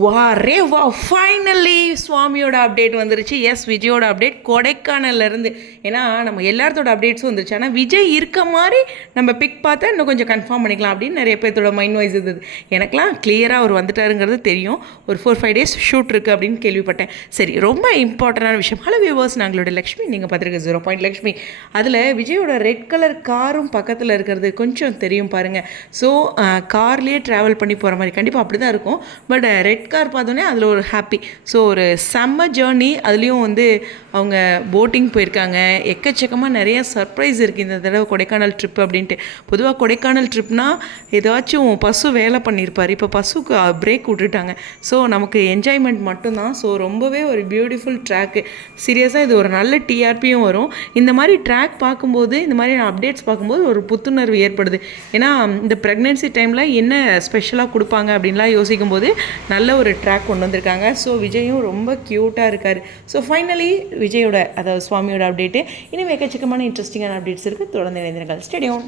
வா ரே வா ஃபைனலி சுவாமியோட அப்டேட் வந்துருச்சு. எஸ் விஜயோட அப்டேட் கொடைக்கானல்ல இருந்து ஏன்னா நம்ம எல்லாத்தோட அப்டேட்ஸும் வந்துருச்சு. ஆனால் விஜய் இருக்க மாதிரி நம்ம பிக் பார்த்தா இன்னும் கொஞ்சம் கன்ஃபார்ம் பண்ணிக்கலாம் அப்படின்னு நிறைய பேர்த்தோட மைண்ட் வைஸ் இருந்தது. எனக்குலாம் கிளியராக அவர் வந்துட்டாருங்கிறது தெரியும். ஒரு ஃபோர் ஃபைவ் டேஸ் ஷூட் இருக்குது அப்படின்னு கேள்விப்பட்டேன். சரி ரொம்ப இம்பார்ட்டண்டான விஷயம். ஹலோ வியூவர்ஸ் நாங்களோட லக்ஷ்மி. நீங்கள் பார்த்துருக்க ஜீரோ பாயிண்ட் லக்ஷ்மி. அதில் விஜயோட ரெட் கலர் காரும் பக்கத்தில் இருக்கிறது கொஞ்சம் தெரியும் பாருங்கள் ஸோ கார்லேயே ட்ராவல் பண்ணி போகிற மாதிரி. கண்டிப்பாக அப்படி தான் இருக்கும் பட் ரெட் கார் பார்த்தோன்னே அதில் ஒரு ஹாப்பி ஸோ ஒரு செம்ம ஜேர்னி அதுலேயும் வந்து அவங்க போட்டிங் போயிருக்காங்க. எக்கச்சக்கமாக நிறைய சர்ப்ரைஸ் இருக்குது இந்த தடவை கொடைக்கானல் ட்ரிப் அப்படின்ட்டு. பொதுவாக கொடைக்கானல் ட்ரிப்னால் ஏதாச்சும் பசு வேலை பண்ணியிருப்பார். இப்போ பசுக்கு பிரேக் விட்டுட்டாங்க. ஸோ நமக்கு என்ஜாய்மெண்ட் மட்டும்தான். ஸோ ரொம்பவே ஒரு பியூட்டிஃபுல் ட்ராக்கு சீரியஸாக இது ஒரு நல்ல டிஆர்பியும் வரும். இந்த மாதிரி ட்ராக் பார்க்கும்போது இந்த மாதிரி அப்டேட்ஸ் பார்க்கும்போது ஒரு புத்துணர்வு ஏற்படுது. ஏன்னா இந்த ப்ரெக்னென்சி டைமில் என்ன ஸ்பெஷலாக கொடுப்பாங்க அப்படின்லாம் யோசிக்கும்போது நல்ல நல்ல ஒரு ட்ராக் கொண்டு வந்திருக்காங்க. ஸோ விஜயும் ரொம்ப க்யூட்டாக இருக்கார். ஸோ ஃபைனலி விஜயோட அதாவது சுவாமியோட அப்டேட்டு இனிமேல் எக்கச்சக்கமான இன்ட்ரெஸ்டிங்கான அப்டேட்ஸ் இருக்குது தொடர்ந்து இணைந்திருங்கள். ஸ்டேடியம்